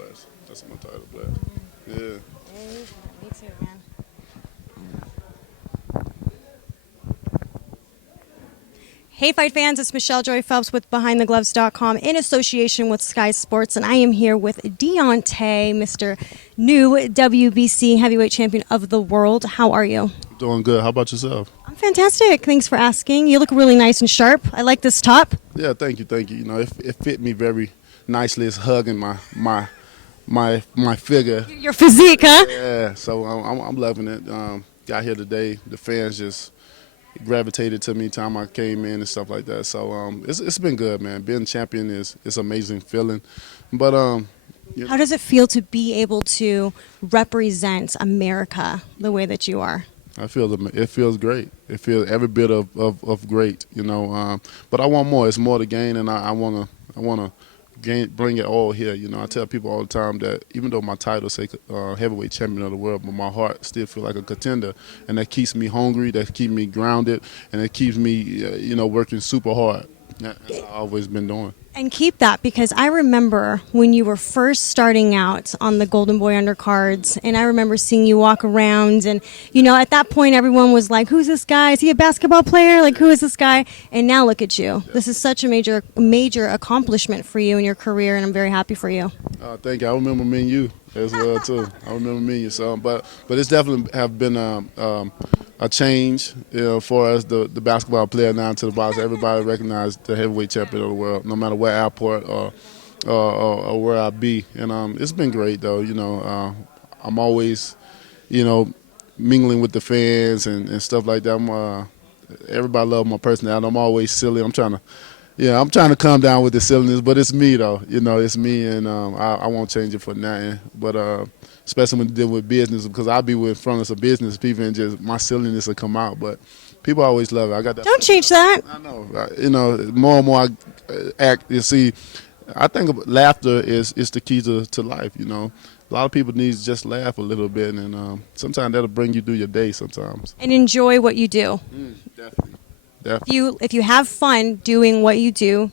blessed. That's my title blessed. Yeah. Me too, man. Hey, fight fans, it's Michelle Joy Phelps with BehindTheGloves.com in association with Sky Sports, and I am here with Deontay, Mr. New WBC Heavyweight Champion of the World. How are you? Doing good. How about yourself? I'm fantastic. Thanks for asking. You look really nice and sharp. I like this top. Yeah, thank you, thank you. You know, it fit me very nicely. It's hugging my figure. Your physique, huh? Yeah, so I'm loving it. Got here today. The fans just gravitated to me time I came in and stuff like that. So it's been good, man. Being champion is an amazing feeling. But How does it feel to be able to represent America the way that you are? it feels great. It feels every bit of great, you know. But I want more. It's more to gain, and I wanna bring it all here. You know, I tell people all the time that even though my title say heavyweight champion of the world, but my heart still feel like a contender, and that keeps me hungry, that keeps me grounded, and it keeps me, working super hard. That's what I've always been doing. And keep that, because I remember when you were first starting out on the Golden Boy undercards, and I remember seeing you walk around, and at that point everyone was like, who's this guy? Is he a basketball player? Like, who is this guy? And now look at you. This is such a major accomplishment for you in your career, and I'm very happy for you. Thank you. I remember meeting you as well too. I remember meeting you. So, but it's definitely have been a change, as far as the basketball player now to the box. Everybody recognized the heavyweight champion of the world, no matter what airport or where I be. And it's been great though. I'm always, mingling with the fans and stuff like that. Everybody loves my personality. I'm always silly. I'm trying to calm down with the silliness, but it's me though. It's me, and I won't change it for nothing. But especially when dealing with business, because I'll be in front of some business people and just my silliness will come out. But people always love it. I got that. Don't change that. I know. More and more I act. You see, I think laughter is the key to life. A lot of people need to just laugh a little bit, and sometimes that'll bring you through your day. Sometimes. And enjoy what you do. Definitely. If you have fun doing what you do,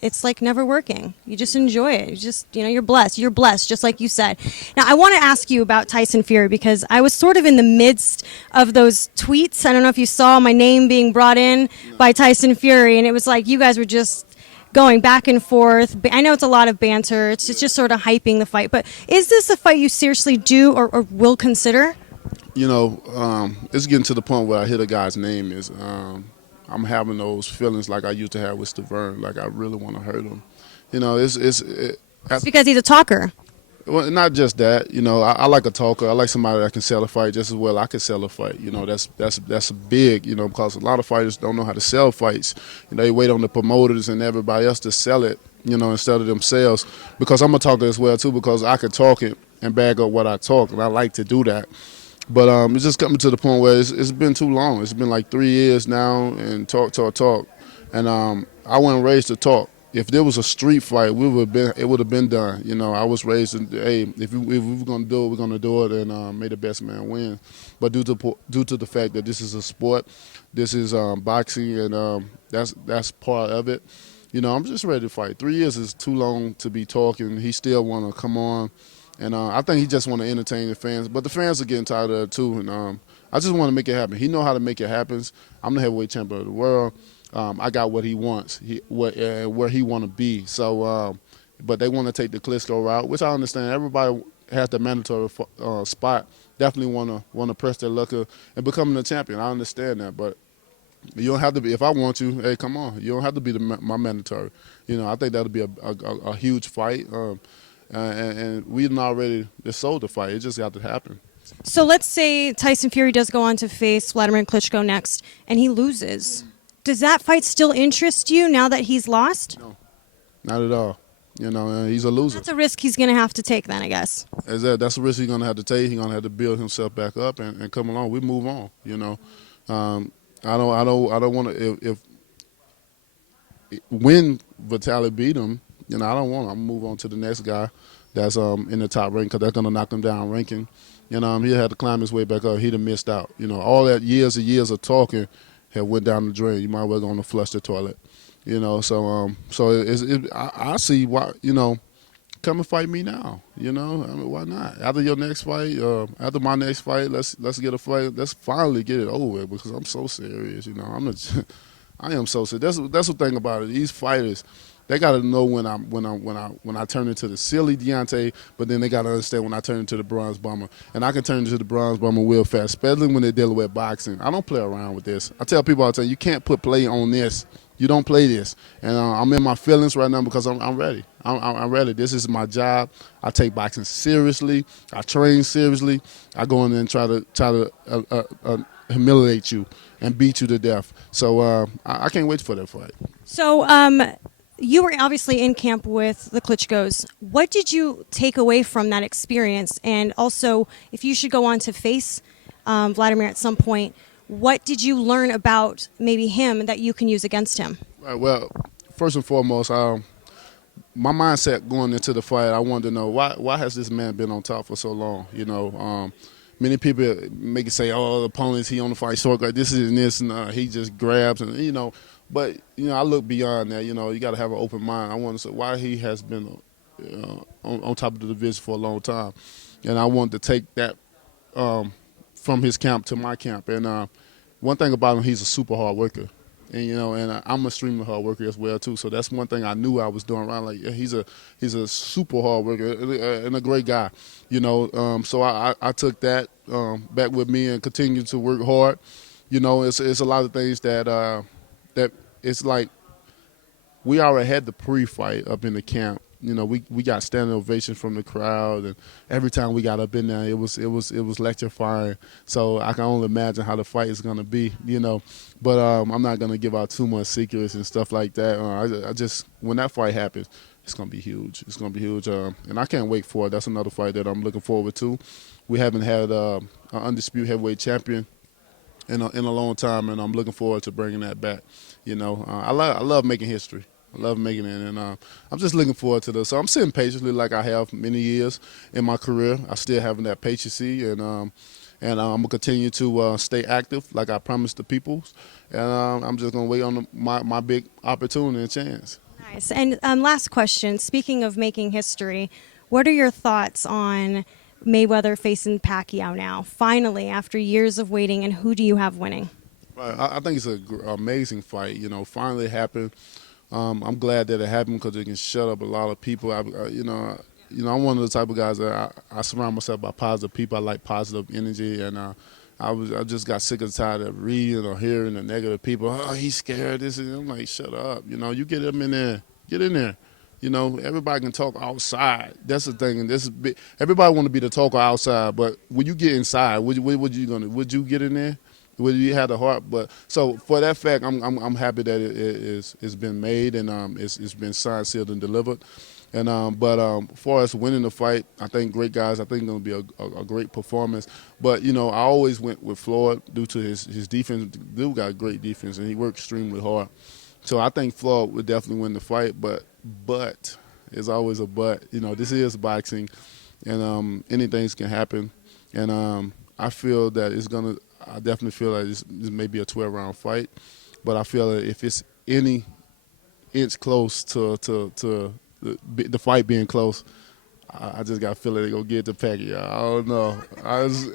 it's like never working. You just enjoy it. You just, you're blessed. You're blessed, just like you said. Now, I want to ask you about Tyson Fury, because I was sort of in the midst of those tweets. I don't know if you saw my name being brought in by Tyson Fury, and it was like you guys were just going back and forth. I know it's a lot of banter. It's just sort of hyping the fight. But is this a fight you seriously do or will consider? It's getting to the point where I hear the guy's name is I'm having those feelings like I used to have with Stavern, like I really want to hurt him. It's because he's a talker. Well, not just that. I like a talker. I like somebody that can sell a fight just as well I can sell a fight. That's big. Because a lot of fighters don't know how to sell fights. They wait on the promoters and everybody else to sell it. Instead of themselves. Because I'm a talker as well too. Because I can talk it and bag up what I talk, and I like to do that. But it's just coming to the point where it's been too long. It's been like 3 years now, and talk. And I wasn't raised to talk. If there was a street fight, it would have been done. I was raised in, hey, if we were going to do it, we're going to do it, and may the best man win. But due to the fact that this is a sport, this is boxing, and that's part of it. I'm just ready to fight. 3 years is too long to be talking. He still want to come on. And I think he just want to entertain the fans. But the fans are getting tired of it too. And I just want to make it happen. He know how to make it happen. I'm the heavyweight champion of the world. I got what he wants, where he want to be. So, but they want to take the Klitschko route, which I understand. Everybody has the mandatory spot. Definitely want to press their luck and becoming a champion. I understand that. But you don't have to be. If I want you, hey, come on. You don't have to be my mandatory. I think that'll be a huge fight. And we've already sold the fight. It just got to happen. So let's say Tyson Fury does go on to face Vladimir Klitschko next, and he loses. Does that fight still interest you now that he's lost? No, not at all. He's a loser. That's a risk he's going to have to take then, I guess. That's a risk he's going to have to take. He's going to have to build himself back up and come along. We move on. I don't want to. When Vitaly beat him, I don't want him. I'm going to move on to the next guy that's in the top rank, because that's going to knock him down ranking. He had to climb his way back up. He'd have missed out. All that years and years of talking had went down the drain. You might well go to flush the toilet. So I see why, come and fight me now. You know, I mean, why not? After your next fight, after my next fight, let's get a fight. Let's finally get it over with because I'm so serious. You know, I am so serious. That's the thing about it. These fighters, they got to know when I turn into the silly Deontay, but then they got to understand when I turn into the bronze bomber, and I can turn into the bronze bomber real fast, especially when they're dealing with boxing. I don't play around with this. I tell people all the time, you can't put play on this. You don't play this, and I'm in my feelings right now because I'm ready. I'm ready. This is my job. I take boxing seriously. I train seriously. I go in there and try to humiliate you and beat you to death. So I can't wait for that fight. So you were obviously in camp with the Klitschkos. What did you take away from that experience? And also, if you should go on to face Vladimir at some point, what did you learn about maybe him that you can use against him? Right, well, first and foremost, my mindset going into the fight, I wanted to know why has this man been on top for so long? You know, many people make it say, oh, the opponents, he on the fight short guard, this and this, and he just grabs, and you know. But you know, I look beyond that. You know, you got to have an open mind. I want to say why he has been on top of the division for a long time, and I wanted to take that from his camp to my camp. And one thing about him, he's a super hard worker. And you know, and I'm extremely hard worker as well too. So that's one thing I knew I was doing right. Like he's a super hard worker and a great guy. You know, so I took that back with me and continued to work hard. You know, it's a lot of things that it's like we already had the pre-fight up in the camp. You know, we got standing ovation from the crowd, and every time we got up in there, it was electrifying. So I can only imagine how the fight is gonna be, you know. But I'm not gonna give out too much secrets and stuff like that. I just when that fight happens, it's gonna be huge. It's gonna be huge, and I can't wait for it. That's another fight that I'm looking forward to. We haven't had an undisputed heavyweight champion in a long time, and I'm looking forward to bringing that back. You know, I love making history. I love making it, and I'm just looking forward to this. So I'm sitting patiently like I have many years in my career. I still having that patience, and I'm going to continue to stay active like I promised the people, and I'm just going to wait on my big opportunity and chance. Nice. And last question, speaking of making history, what are your thoughts on Mayweather facing Pacquiao now, finally, after years of waiting, and who do you have winning? I think it's an amazing fight. You know, finally happened. I'm glad that it happened because it can shut up a lot of people. You know, I'm one of the type of guys that I surround myself by positive people. I like positive energy, and I just got sick and tired of reading or hearing the negative people. Oh, he's scared. This is. I'm like, shut up. You know, you get him in there. Get in there. You know, everybody can talk outside. That's the thing. And this is big. Everybody want to be the talker outside, but when you get inside, would you get in there? Would you have the heart? But so for that fact, I'm happy that it's been made and it's been signed, sealed, and delivered. And but as far as winning the fight, I think great guys. I think it's going to be a great performance. But you know, I always went with Floyd due to his defense. Dude got great defense and he worked extremely hard. So I think Floyd would definitely win the fight. But there's always a but. You know, this is boxing, and anything can happen. And I feel that it's gonna. I definitely feel like this may be a 12-round fight, but I feel that if it's any inch close to the fight being close, I just got to feel like they're going to get to Pacquiao. I don't know.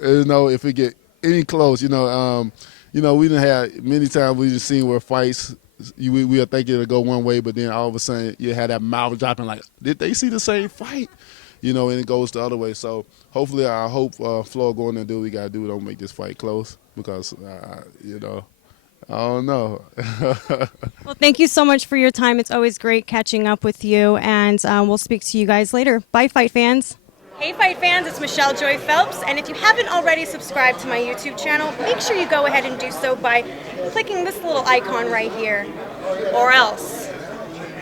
You know, if it get any close, you know, we done had many times we just seen where fights, we are thinking it'll go one way, but then all of a sudden you had that mouth dropping like, did they see the same fight? You know, and it goes the other way. So hopefully, I hope Floyd go in there and do what we got to do. Don't make this fight close because, you know, I don't know. Well, thank you so much for your time. It's always great catching up with you, and we'll speak to you guys later. Bye, fight fans. Hey, fight fans, it's Michelle Joy Phelps, and if you haven't already subscribed to my YouTube channel, make sure you go ahead and do so by clicking this little icon right here, or else